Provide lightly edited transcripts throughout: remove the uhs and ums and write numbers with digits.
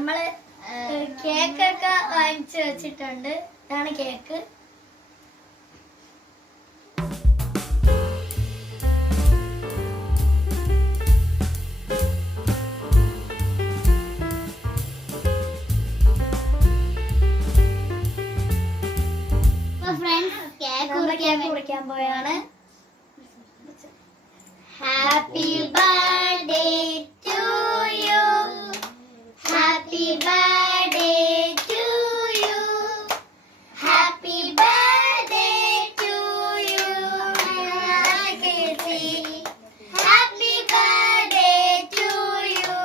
നമ്മള് കേക്കൊക്കെ വാങ്ങിച്ചു വെച്ചിട്ടുണ്ട്. ഇതാണ് കേക്ക്. കേക്ക് കുടിക്കാൻ പോയാണ്. Happy birthday to you, happy birthday to you, happy birthday to you, happy birthday to you.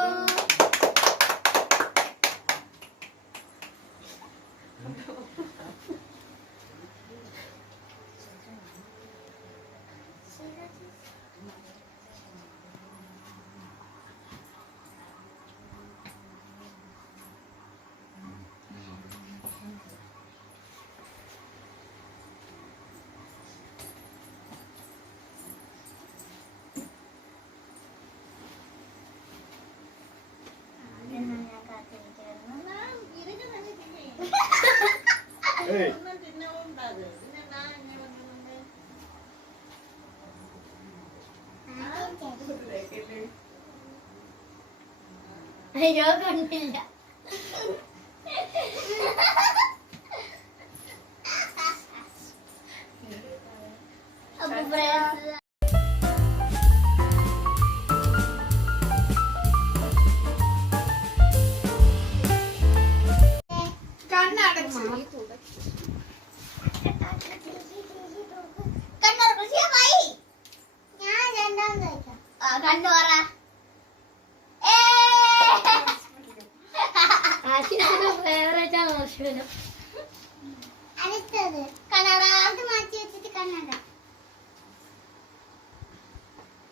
അയ്യോ കണ്ടില്ല. അടുത്തത് കന്നഡ. അത് മാറ്റി വെച്ചിട്ട് കന്നഡ.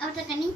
അവിടുത്തെ കണ്ണി